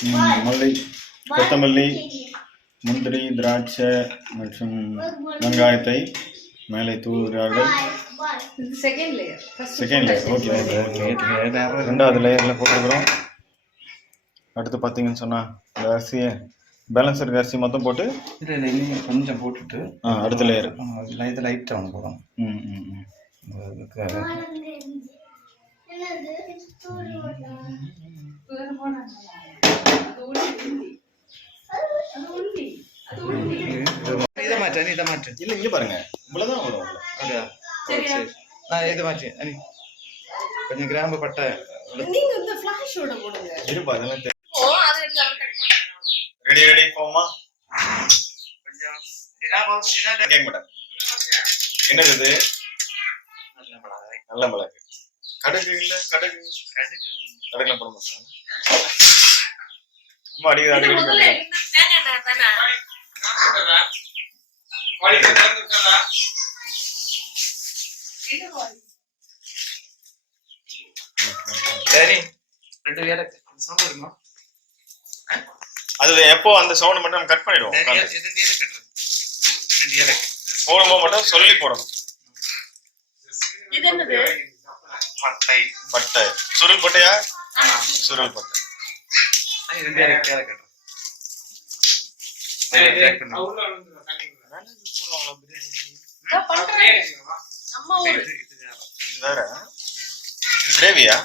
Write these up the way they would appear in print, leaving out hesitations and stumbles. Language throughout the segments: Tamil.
மல்லி, கொத்தமல்லி, முந்திரி, திராட்சை மற்றும் வெங்காயத்தை மேலே தூவுகிறார்கள். Second layer. Okay okay okay okay. ரெண்டாவது லேயரில் போட்டுக்கிறோம். அடுத்து பார்த்தீங்கன்னு சொன்னால் இந்த அரிசியை பேலன்ஸ் இருக்க அரிசி மொத்தம் போட்டு இல்லை இன்னும் கொஞ்சம் போட்டுட்டு அடுத்த லேயர் இது லைட்டாக ஒன்று போடும். இதை மாற்று இல்லை இங்கே பாருங்க இவ்வளோதான் வரும். அப்படியா? சரி நான் இதை மாற்றி கொஞ்சம் கிராம்பு பட்டை இருப்பா அதெல்லாம் ரெடி ரெடி போமா. கேட்க மாட்டேன். என்னது இது? நல்ல மிளகு. கடுகு இல்ல கடுகு போட மாட்டாங்க. சும்மா அடிக்கடி சரி 2 ஏலக்காய் சவுண்ட் வருமா? அது எப்போ அந்த சவுண்ட் மட்டும் நம்ம கட் பண்ணிடுவோம். போடும்போது மட்டும் சொல்லி போடணும். பட்டை சுருள் பட்டையா? சுருள் பட்டை. வேற கிரேவியா?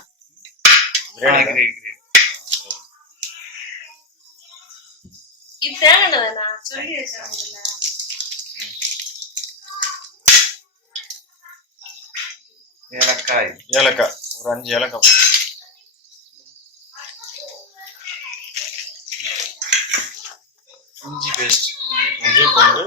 இது தேங்கண்ணா சொல்லி வச்சாங்கல்ல. ஏலக்காய் ஒரு 5 ஏலக்காய். இஞ்சி பேஸ்ட் இஞ்சி பூண்டு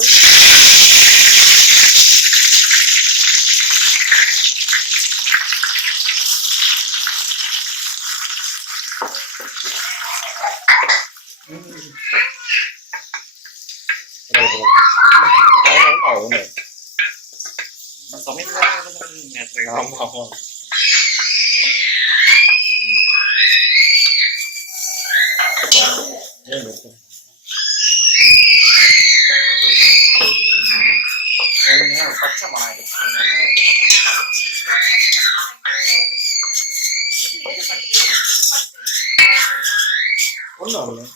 பச்சை மணம் ஒன்றும்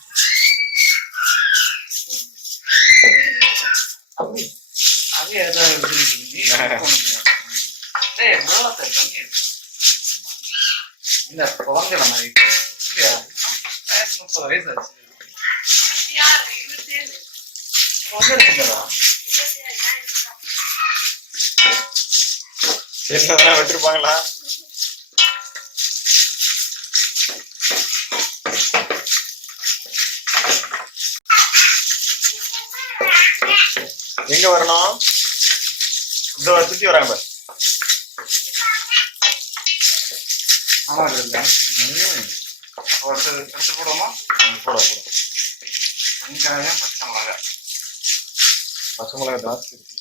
அது ஏதாவது இல்ல குழந்தைல மாதிரி 30 வயசு ஆச்சு. விட்டுருப்பாங்களா? எங்க வரணும்? இந்த சுத்தி வராங்க. ஆமா எடுத்து போடுவோமா? போட வெங்காயம் பச்சை மிளகாய் ஜாஸ்தி இருக்கு.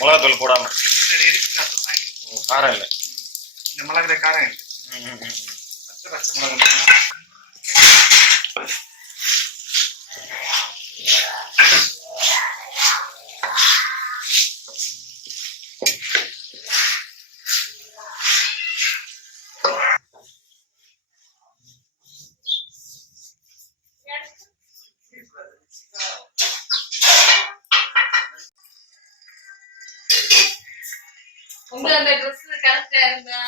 மிளகாத்தூள் போடாம காரம் இல்லை. இந்த மிளகுல காரம் இருக்கு. பச்சை மிளகாய் உங்க அந்த ட்ரெஸ் கரெக்டா இருந்தா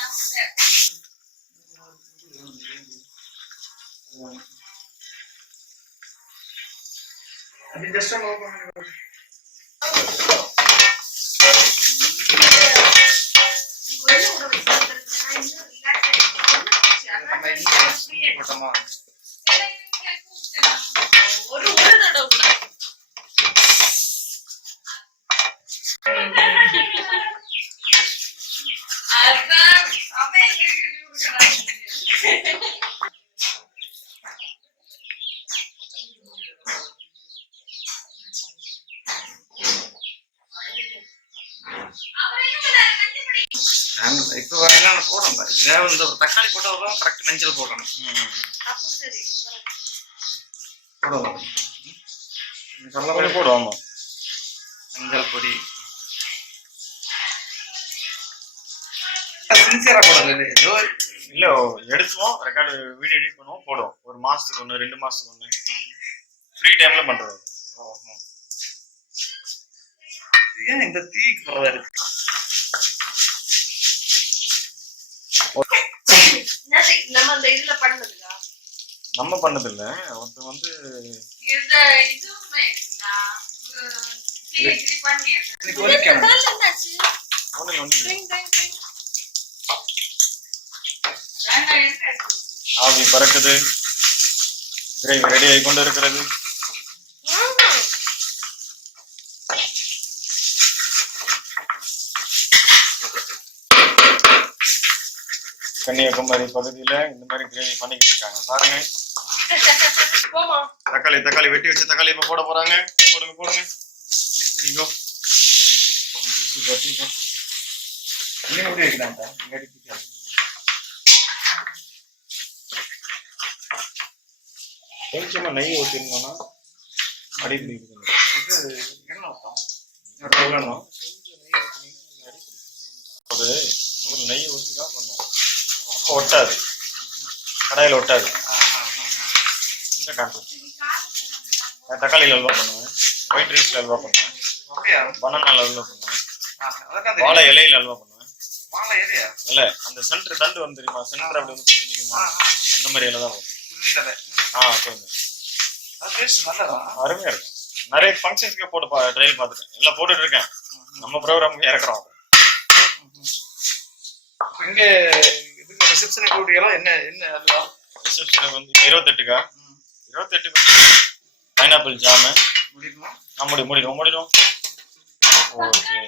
அது ஜஸ்ட் ஓபன் பண்ணி இப்போ போடணும். இது இந்த ஒரு தக்காளி போட்டவரும் கரெக்ட் மஞ்சள் போடணும். அப்போ சரி போடணும். கொஞ்சம் போடுவோம். ஆமாம், மஞ்சள் பொடி சின்சியரா போடல. ஏதோ இல்லை எடுத்துவோம், ரெக்கார்டு வீடியோ எடிட் பண்ணுவோம், போடுவோம். ஒரு மாதத்துக்கு ஒன்று 2 மாதத்துக்கு ஒன்று ஃப்ரீ டைமில் பண்ணுறது. ஏன் இந்த தீக்கு போறதா இருக்கு? நம்ம அந்த இதுல பண்ணதுக்கா நம்ம பண்ணதில்லை. ஒருத்தர் வந்து இந்த இதுவுமே இருக்குதா இப்படி பண்ணி இன்னைக்கு ஒலிக்கணும். என்னாச்சு ஒன்றும் வந்து ஆவி பறக்குது, கிரேவி ரெடி ஆகி கொண்டு இருக்கிறது. கன்னியாகுமரி பகுதியில இந்த மாதிரி கிரேவி பண்ணிக்கிட்டு இருக்காங்க பாருங்க. போமா தக்காளி வெட்டி வச்ச தக்காளி இப்ப போட போறாங்க. போடுங்க. சரிங்கோ. சூப்பர். இன்னும் முடி வைக்கலாம்டா. கொஞ்சமா நெய் ஊற்றிருந்தோம்னா அடி பிடிக்கும். இது என்ன அர்த்தம்? சொல்லணும். ஒரு நெய் ஊற்றி தான் பண்ணுவோம். அப்போ ஒட்டாது, கடாயில் ஒட்டாது. தக்காளியில் அல்வா பண்ணுவேன், ஒயிட் ரைஸ்ல அல்வா பண்ணுவேன், அப்படியா? பனானால அல்வா பண்ணுவேன், அதான் வாழை இலையில அல்வா பண்ணுவேன். வாழை இலையா? இல்ல அந்த சென்டர் தண்டு வந்து தெரியுமா, சென்டர் அப்படி வந்து போட்டு நிற்குமா, அந்த மாதிரி இலை தான் வரும். புரிந்தலை. சொல்லுங்க. அது டேஸ்ட் நல்லதா? அருமையா இருக்கும். நிறைய ஃபங்க்ஷன்ஸ்க்கு போட்டு ட்ரையல் பார்த்துட்டேன், எல்லாம் போட்டுட்டு இருக்கேன். நம்ம ப்ரோக்ராமுக்கு இறக்குறோம். இங்க இதுக்கு ரிசப்ஷனுக்கு கூடியெல்லாம் என்ன அல்வா? ரிசப்ஷனுக்கு வந்து 28க்கா 28 பைனாப்பிள் ஜாமு முடியுமா? முடிடும். ஓகே.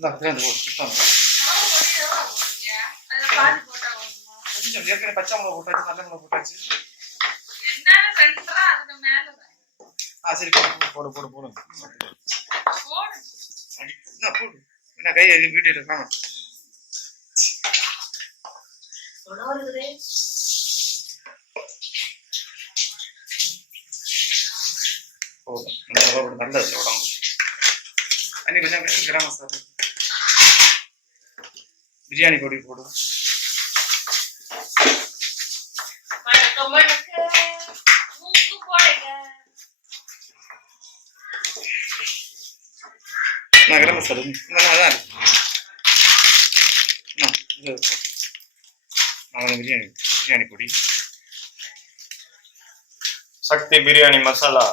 இந்த சேர்ந்து போட்டு சுத்தம் மாவு பொடி எவ்வளவு போடுறீங்க? அதுல பாதி போட்டா போதுமா? கொஞ்சம் ஏற்கனவே பச்சை மிளகா போட்டாச்சு நல்ல மிளகா போட்டாச்சு. என்னன்னு ரெண்டரை அதுக்கு மேலதான். சரி போடு போடு போடு போடு போடு. என்ன போடு என்ன கையை வீட்டு இருக்கான் உணவுறதே. போதும் இந்த அளவு நல்லது உடம்பு. அன்னி கொஞ்சம் கரம் மசாலா பிரியாணி பொடி போடு. வணக்க வணக்க மூக்கு போடுங்க. நான் கரம் மசாலா நல்லா தான் இருக்கு. பிரியாணி பொடி சக்தி பிரியாணி மசாலா.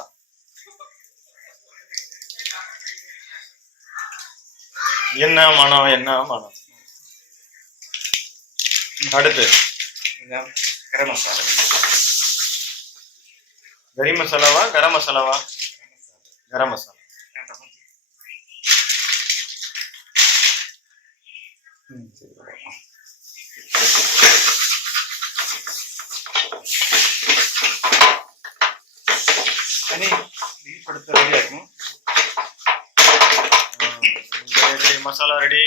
என்ன மனம் என்ன மனம். அடுத்து கரம் மசாலா. கரி மசாலாவா கரம் மசாலாவா? கரம் மசாலா. அனி பீஃப் எடுத்து ரெடியா இருக்கும். Masala ready.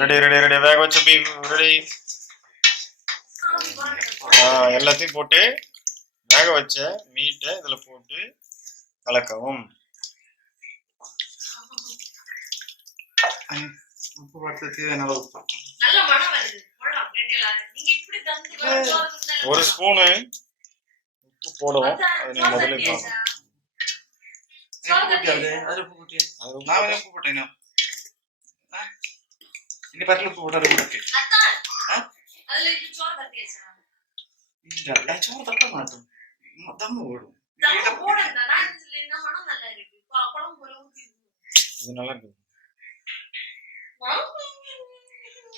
Ready ready ready வேக வச்ச பீஃப் ரெடி. எல்லாத்தையும் போட்டு வேக வச்ச மீட்டை இதுல போட்டு கலக்கவும். உப்பு பார்த்து தேவையான உப்பு. நல்ல மனம் வருது. நீங்க இப்படி தந்து ஒரு ஸ்பூனு உப்பு போடுவோம். அது நீங்க முதல்ல பார்க்கணும். உப்பு போட்டேன். இனி பரல உப்பு போட்டாரு உங்களுக்கு. அதுல இது சோறு தட்டியாச்சா? இல்ல சோறு தட்ட மாட்டோம். தம்மு ஓடும். போடுங்க. நான் சொல்லினா மனம் நல்லா இருக்கு. குழம்பு போல ஊத்தி. அது நல்லா இருக்கு.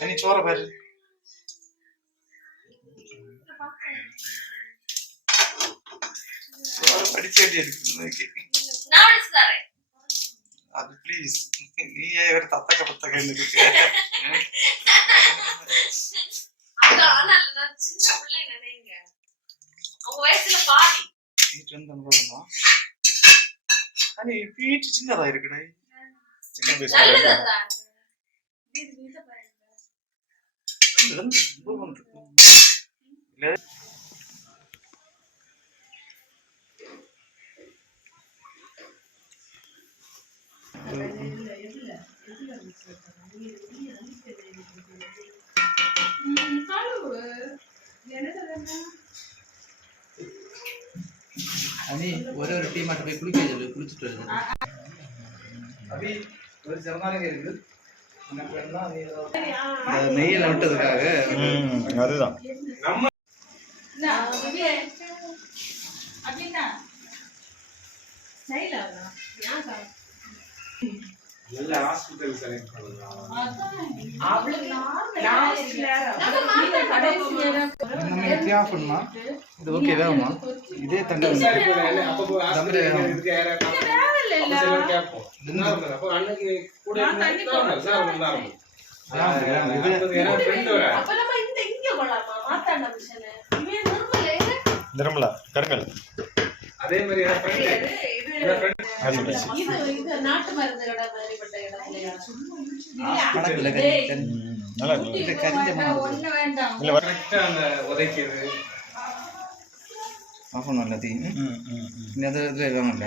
அனி சோறு பாரு. சோறு படிச்சு வேண்டிய இருக்கு. நான் அடிச்சு தரேன். அது ப்ளீஸ் நீயே ஒரு தத்தக்க பத்தக்க இருக்கு. அதான் நான் சின்ன பிள்ளை நினைங்க. உங்க வயசுல பாதி. வீட்டு வந்து போறோமா? அனி வீட்டு சின்னதா இருக்குடா. சின்ன பீஸ் நல்லதா? இது வீட்ல பாருங்க. அனி ஒரே ஒரு டீ மட்டும் போய் குளிக்க சொல்லு. குளிச்சுட்டு வருது. அபி ஒரு சரணாலயம் இருக்கு. நெய்யில விட்டதுக்காக அதுதான் நல்ல ஹாஸ்பிடல் செலக்ட் பண்ணலாம். இது ஓகே வேணுமா? இதே தண்டை அன்னைக்கு கூட நிர்மலா கருங்கல். அதே மாதிரி நாட்டு மருந்து கடை மாதிரிப்பட்ட இடத்துலயா? நல்லா இருக்கு. கரிஞ்ச ஒண்ணு வேண்டாம். இல்ல வர அந்த உதைக்கிறது ஆஃப் பண்ண எல்லாத்தையும் இது இதில் வேணும்ல.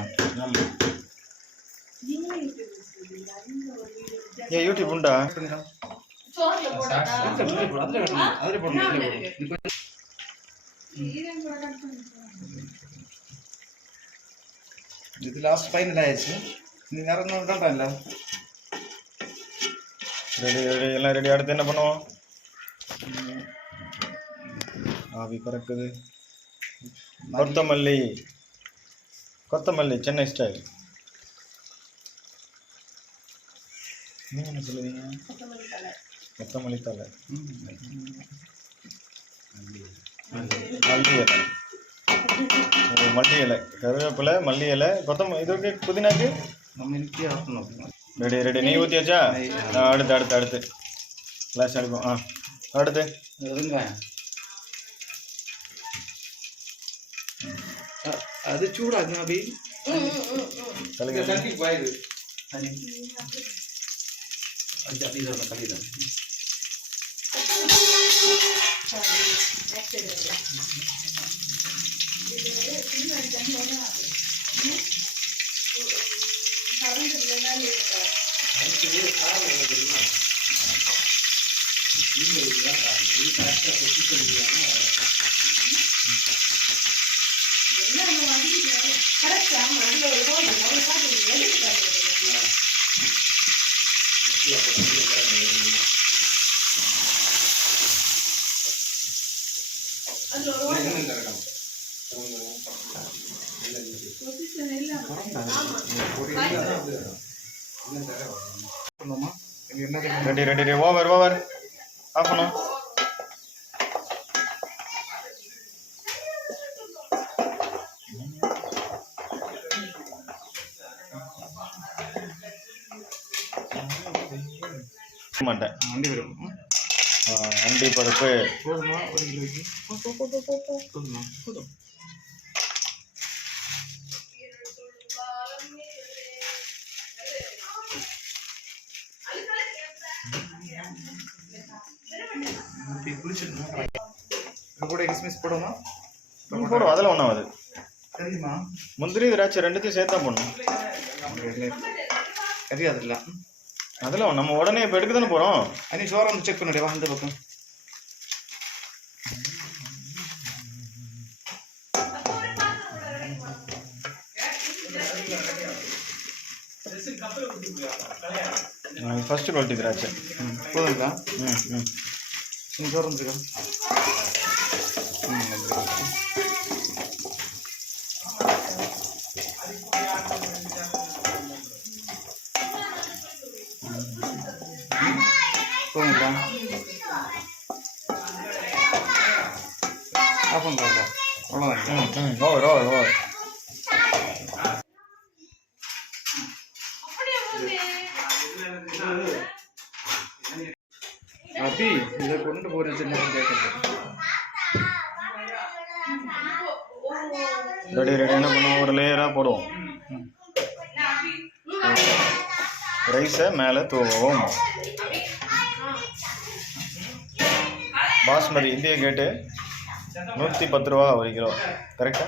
ஏன் யூடியூப் உண்டா? சோறுல போடா. அதில் போடணும். இது லாஸ்ட் ஃபைனல் ஆயிடுச்சு. நீ நேரம் தான் இல்லை. ரெடி ரெடி எல்லாம் ரெடி. அடுத்து என்ன பண்ணுவோம்? ஆவி பறக்குது. கொத்தமல்லி கொத்தமல்லி சென்னை ஸ்டைல். நீங்க என்ன சொல்லுவீங்க? கொத்தமல்லி தலை. ஒரு மல்லி இலை, கருவேப்பிலை, மல்லி இலை, கொத்தமல்லி, இதுக்கு புதினாக்கு நம்ம இன்னைக்கு ஆஃப் பண்ணோம். Ready ready. நெய் ஊற்றியாச்சா? அடுத்து அடுத்து அடுத்து லாஸ்ட் அடிப்போம். அடுத்து வெங்காயம் அது சூடாகுங்க அபி. கழுகு தண்ணி பாயுது. அது அப்படி தான் கழிதான். Ready ready ready. Over over. Off பண்ணும். மாட்டேன். அண்டி பருப்பு போதுமா? 1 கிலோக்கு போதுமா? போதும். கூட கிஸ்மிஸ் போடுமா? போடும். அதெல்லாம் ஒன்றும் ஆகுது. தெரியுமா? முந்திரி திராட்சை ரெண்டுத்தையும் சேர்த்தா போடணும். தெரியாதுல்ல. அதெல்லாம் நம்ம உடனே இப்போ எடுக்க தானே போகிறோம். நீ சோறு வந்து செக் பண்ணிடுவா இந்த பக்கம். ஃபர்ஸ்ட் குவாலிட்டி திராட்சை. போதுங்களா? ம். நீ சோறு வந்துருக்கா? போதுங்களா? ஆஃப் பண்ணுறாங்க. அவ்வளோதான். Over over over. அபி இதை கொண்டு போகிற சின்ன கேட்குறது. Ready ready. என்ன பண்ணுவோம்? ஒரு லேயராக போடுவோம். ரைஸை மேலே தூவோம். பாஸ்மதி இந்திய கேட்டு 110 ரூபா 1 கிலோ. கரெக்டா?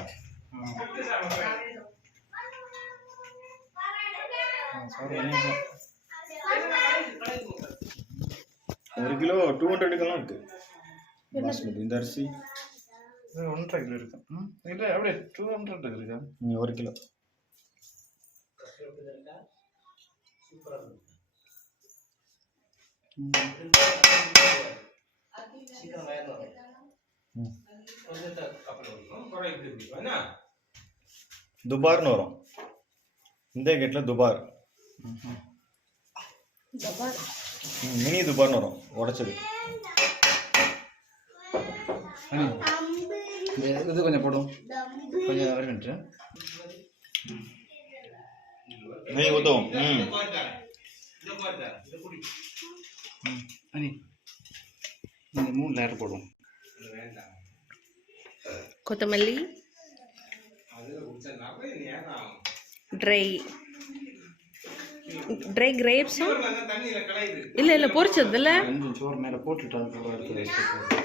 1 கிலோ 200 இருக்கு பாஸ்மதி. இந்த அரிசி 1.5 கிலோ இருக்கு. இல்லை அப்படியே 200 இருக்கா? 1 கிலோ. துபார்னு வரும். இந்த கேட்டில் துபார், மினி துபார்னு வரும் உடைச்சது. இது கொஞ்சம் போடும். கொஞ்சம் ஒரு மினிட்டு. நெய் ஊற்றுவோம். அனி இந்த 3 லேயர் போடுவோம். கொத்தமல்லி, ட்ரை ட்ரை கிரேப்ஸும் இல்லை பொரிச்சதில்ல. கொஞ்சம் சோறு மேலே போட்டுட்டு அதுக்கப்புறம் எடுத்து வச்சுட்டு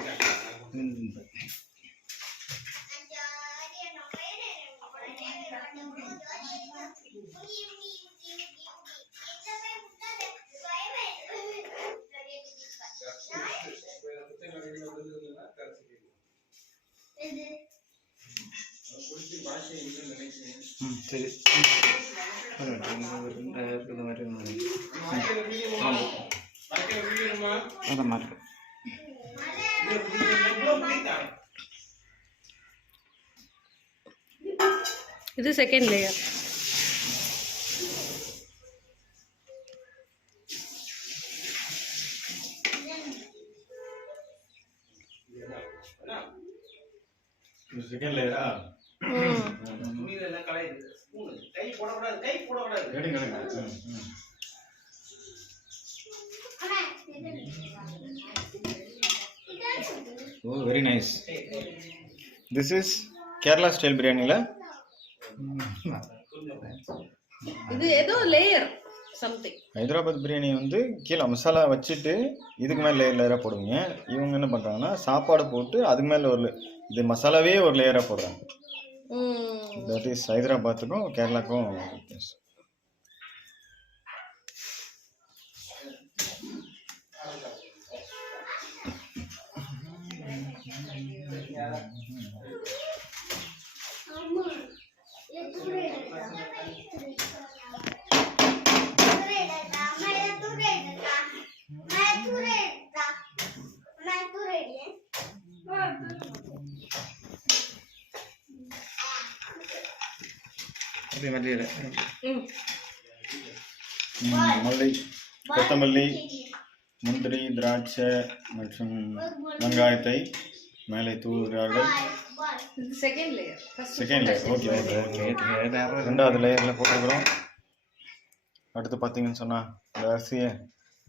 சரி. இருக்கிற மாதிரி அதை மாதிரி இது செகண்ட் லேயர். செகண்ட் லேயரா? துணியில எல்லாம் கலையுது. ஸ்பூன் கை போடக்கூடாது, கை போடக்கூடாது. எடுங்க எடுங்க. Oh very nice. This is Kerala style பிரியாணில. இது ஏதோ லேயர் சம்திங். ஹைதராபாத் பிரியாணி வந்து கீழே மசாலா வச்சுட்டு இதுக்கு மேலே லேயராக போடுவீங்க. இவங்க என்ன பண்ணுறாங்கன்னா சாப்பாடு போட்டு அதுக்கு மேலே ஒரு இது மசாலாவே ஒரு லேயராக போடுறாங்க. தட் இஸ் ஹைதராபாத்துக்கும் கேரளாக்கும் வித்தியாசம். மல்லி, கொத்தமல்லி, முந்திரி, திராட்சை மற்றும் வெங்காயத்தை மேலே தூவுகிறார்கள். Second layer. Second layer. Okay okay. ரெண்டாவது லேயரில் போட்டுக்கிறோம். அடுத்து பார்த்தீங்கன்னு சொன்னால் இந்த அரிசியை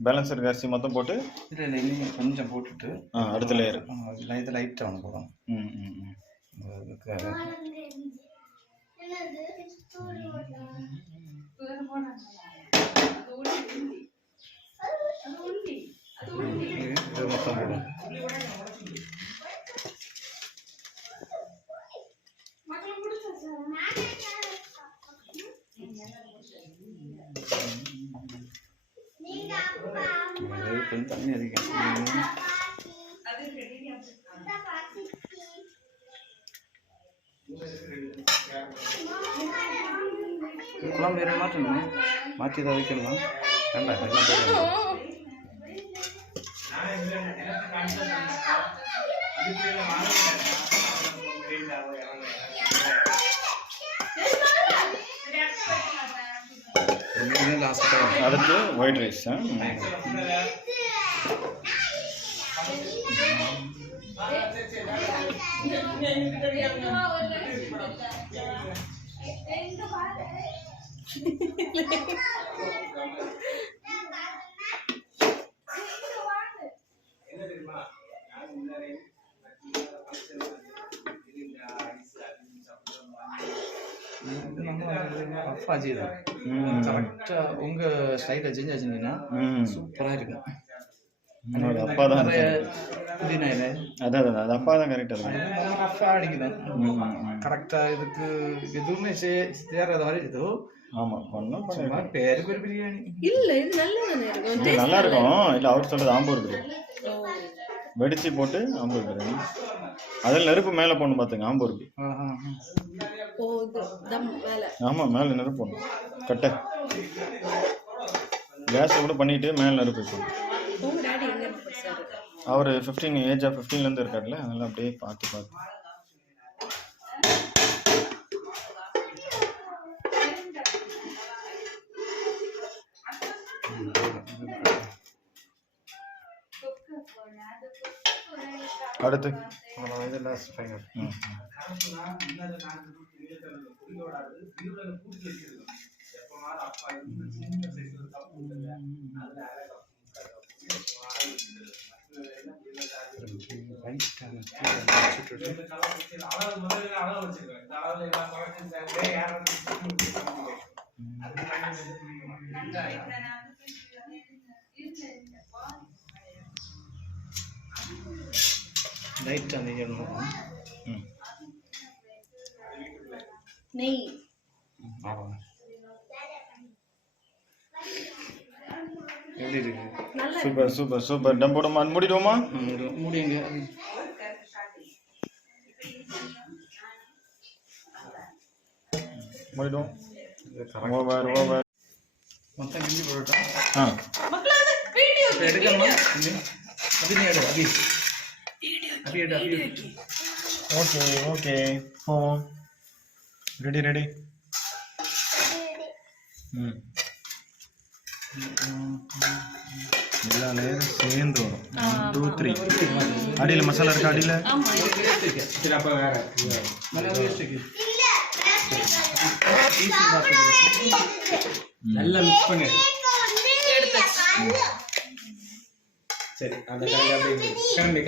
பேலன்ஸ் இருக்க அரிசி மொத்தம் போட்டு இல்லை இன்னும் கொஞ்சம் போட்டுட்டு அடுத்த லேயர் இது லைட்டாக ஒன்று போடும். இது மொத்தம் போடும். கொஞ்சம் தண்ணி அதிகம். குழம்பு வேறு மாற்றணும். மாற்றி தான் வைக்கலாம். வேண்டாம் எல்லாம் போயிடும். அடுத்து ஒயிட் ரைஸ். அப்பாஜி தான் கரெக்டாக உங்கள் ஸ்டைலில் செஞ்சு வச்சுருந்தீங்கன்னா சூப்பராக இருக்கும். அப்பா தான் புதினா இல்லை அதான் அது அப்பா தான் கரெக்டாக ரஃபா அடிக்குதான். கரெக்டாக இதுக்கு எதுவுமே சேராத மாதிரி ஏதோ ஆமாம் பண்ணோம். பேரு பேர் பிரியாணி இல்ல இது நல்லதானே இருக்கும். நல்லா இருக்கும். இல்லை அவர் சொல்கிறது ஆம்பூர் பிரியாணி வெடிச்சு போட்டு ஆம்பூர் பிரியாணி. அதில் நெருப்பு மேலே போடணும் பார்த்துங்க ஆம்பூருக்கு. ஆமாம் மேலே நெருப்பு போடணும். கட்டை கேஸை கூட பண்ணிட்டு மேலே நெருப்பு போடணும். அவர் 15 ஏஜ் ஆஃப் 15லேருந்து இருக்காருல்ல, அதெல்லாம் அப்படியே பார்த்து அடுத்து லாஸ்ட் ஃபைனல். லைட் அந்த நெய் எப்படி இருக்கு? Super super super. டம் போடுமா? மூடிடுவோமா? மூடிங்க. மூடிடுவோம். Over over. மொத்தம் கிண்டி போட்டுட்டோம். எடுக்கணுமா? அபி எடு அபி. அபி எடு Abhi. Okay okay. Phone ready ready. எல்லா லேயரும் சேர்ந்து வரும். 1 2 3. அடியில் மசாலா இருக்கா? அடியில் சரி அப்போ வேற மலையாள நல்லா மிக்ஸ் பண்ணிடு. எடுத்தாச்சு. சரி அந்த கரண்டி அப்படியே கரண்டி